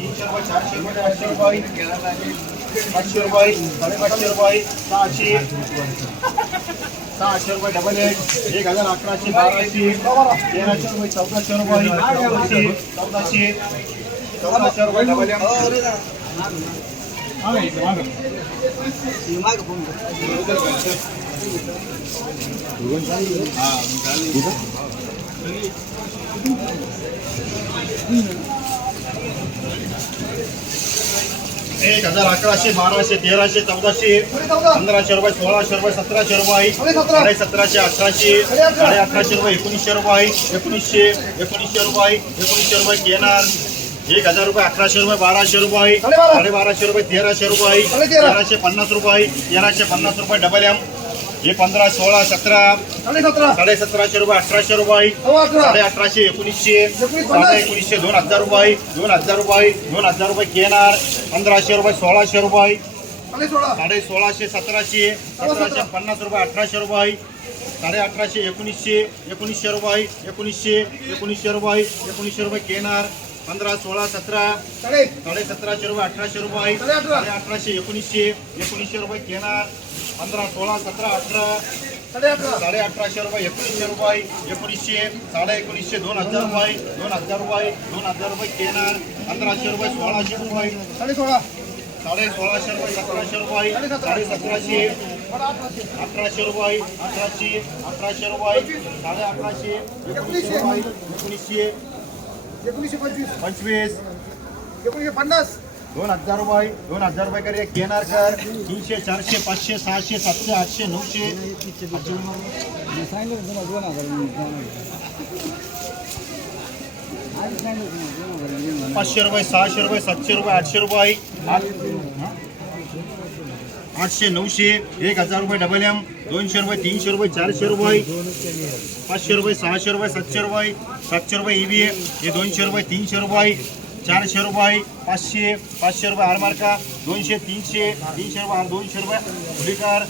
तीनशे रुपये चारशे रुपये पाचशे रुपये पाचशे रुपये साडेपाचशे रुपये सहाशे सहाशे रुपये डबल एट एक हजार अकराशे बाराशे तेराशे रुपये चौदाशे रुपये चौदाशे चौदाशे चौदाशे रुपये डबल एट एक हजार अकराशे बाराशे तेराशे चौदाशे पंधराशे रुपये सोळाशे रुपये सतराशे रुपये साडे सतराशे अठराशे साडे अठराशे रुपये एकोणीसशे रुपये एकोणीसशे एकोणीसशे रुपये एकोणीसशे रुपये घेणार. एक हजार रुपये अकराशे रुपये बाराशे रुपये साडे बाराशे रुपये तेराशे रुपये तेराशे पन्नास रुपये तेराशे पन्नास रुपये डबल एम हे पंधरा सोळा सतरा साडे सतराशे रुपये अठराशे रुपये. साडे अठराशे एकोणीसशे. साडे एकोणीसशे दोन हजार रुपये दोन हजार रुपये दोन हजार रुपये घेणार. पंधराशे रुपये सोळाशे रुपये. साडे सोळाशे सतराशे सतराशे पन्नास रुपये अठराशे रुपये. साडे अठराशे एकोणीसशे एकोणीसशे रुपये एकोणीसशे एकोणीसशे रुपये एकोणीसशे रुपये घेणार. पंधरा सोळा सतरा. साडे सतराशे रुपये अठराशे रुपये. साडे अठराशे एकोणीसशे एकोणीसशे रुपये घेणार. पंधरा सोळा सतरा अठरा साडे अठराशे रुपये एकोणीसशे रुपये एकोणीसशे साडे एकोणीसशे दोन हजार रुपये दोन हजार रुपये दोन हजार रुपये घेणार पंधराशे रुपये सोळाशे रुपये. साडे सोळाशे रुपये सतराशे रुपये साडे सतराशे अठराशे रुपये अठराशे अठराशे रुपये साडे अठराशे एकोणीसशे रुपये एकोणीसशे एकोणीसशे पंचवीस पंचवीस. एकोणीसशे पन्नास. दोन हज़ार रुपये दोन हज़ार रुपये कर एक घेणार कर. तीनशे, चारशे, पाचशे, सहाशे, सातशे, आठशे, नऊशे. पाचशे रुपये, सहाशे रुपये, सातशे रुपये, आठशे रुपये. आठ- आठशे, नऊशे, एक हज़ार रुपये डबल एम दोनशे रुपये, तीनशे रुपये, चारशे रुपये. पाचशे रुपये, सहाशे रुपये, सातशे रुपये सातशे रुपये ई बी हे दोनशे रुपये, तीनशे रुपये. चारशे रुपये पाचशे पाचशे रुपये आरमार्का दोनशे तीनशे तीनशे रुपये दोनशे रुपये फुलीकर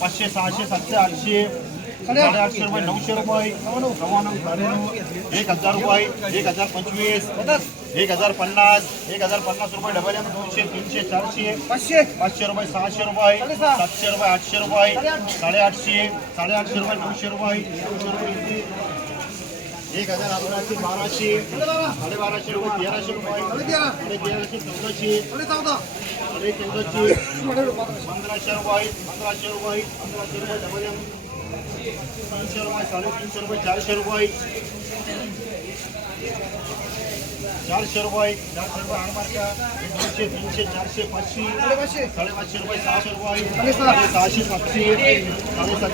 पाचशे सहाशे सातशे आठशे साडेआठशे रुपये नऊशे रुपये एक हज़ार रुपये एक हज़ार पंचवीस एक हज़ार पन्नास एक हज़ार पन्नास रुपये डबल एम दोनशे तीनशे चारशे पाचशे. पाचशे रुपये सहाशे रुपये सातशे रुपये आठशे रुपये साडेआठशे साडेआठशे रुपये नऊशे रुपये नऊशे रुपये एक हज़ार अकराशे बाराशे साडेबाराशे रुपये तेराशे रुपये साडे तेराशे चौदाशे साडे चौदा साडे चौदाशे पंधराशे रुपये पंधराशे रुपये पंधराशे रुपये डबल तीनशे रुपये साडेतीनशे रुपये चारशे रुपये चारशे रुपये चारशे रुपये आडमार्का दोनशे तीनशे चारशे पाचशे साडेपाचशे रुपये सहाशे रुपये साडेसहा. सहाशे सातशे साडेसातशे